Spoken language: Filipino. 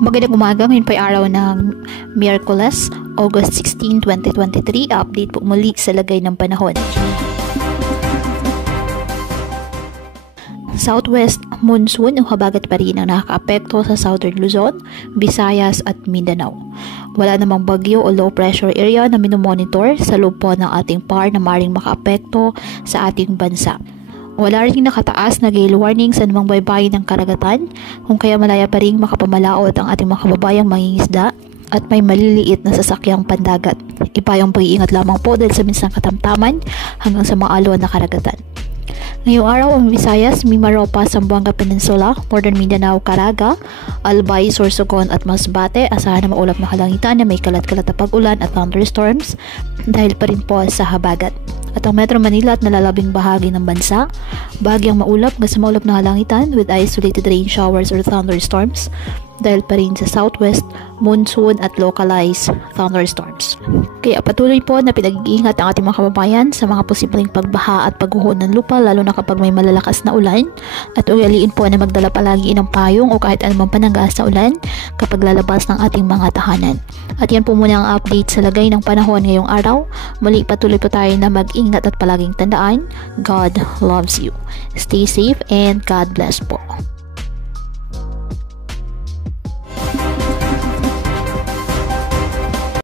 Magandang umaga, ngayon po ay araw ng Miyerkules, August 16, 2023. Update po muli sa lagay ng panahon. Southwest monsoon o habagat pa rin ang nakakaapekto sa Southern Luzon, Visayas at Mindanao. Wala namang bagyo o low pressure area na minomonitor sa loob po ng ating PAR na maaaring makaapekto sa ating bansa. Wala rin nakataas na gale warning sa anumang baybayin ng karagatan, kung kaya malaya pa rin makapamalaot ang ating mga kababayang mangingisda at may maliliit na sasakyang pandagat. Iba yung pag-iingat lamang po dahil sa minsang katamtaman hanggang sa mga alon na karagatan. Ngayong araw ang Visayas, Mimaropa, Zamboanga Peninsula, Northern Mindanao, Caraga, Albay, Sorsogon at Masbate, asahan na maulap na kalangitan na may kalat-kalat na pag-ulan at thunderstorms dahil pa rin po sa habagat. At ang Metro Manila at nalalabing bahagi ng bansa, bahagyang maulap hanggang sa maulap na kalangitan with isolated rain showers or thunderstorms dahil pa rin sa southwest, monsoon at localized thunderstorms. Kaya patuloy po na pinag-iingat ang ating mga kababayan sa mga posibleng pagbaha at pagguho ng lupa lalo na kapag may malalakas na ulan, at ugaliin po na magdala palagi ng payong o kahit anumang pananggas sa ulan kapag lalabas ng ating mga tahanan. At yan po muna ang update sa lagay ng panahon ngayong araw. Muli patuloy po tayo na mag-ingat at palaging tandaan, God loves you. Stay safe and God bless po.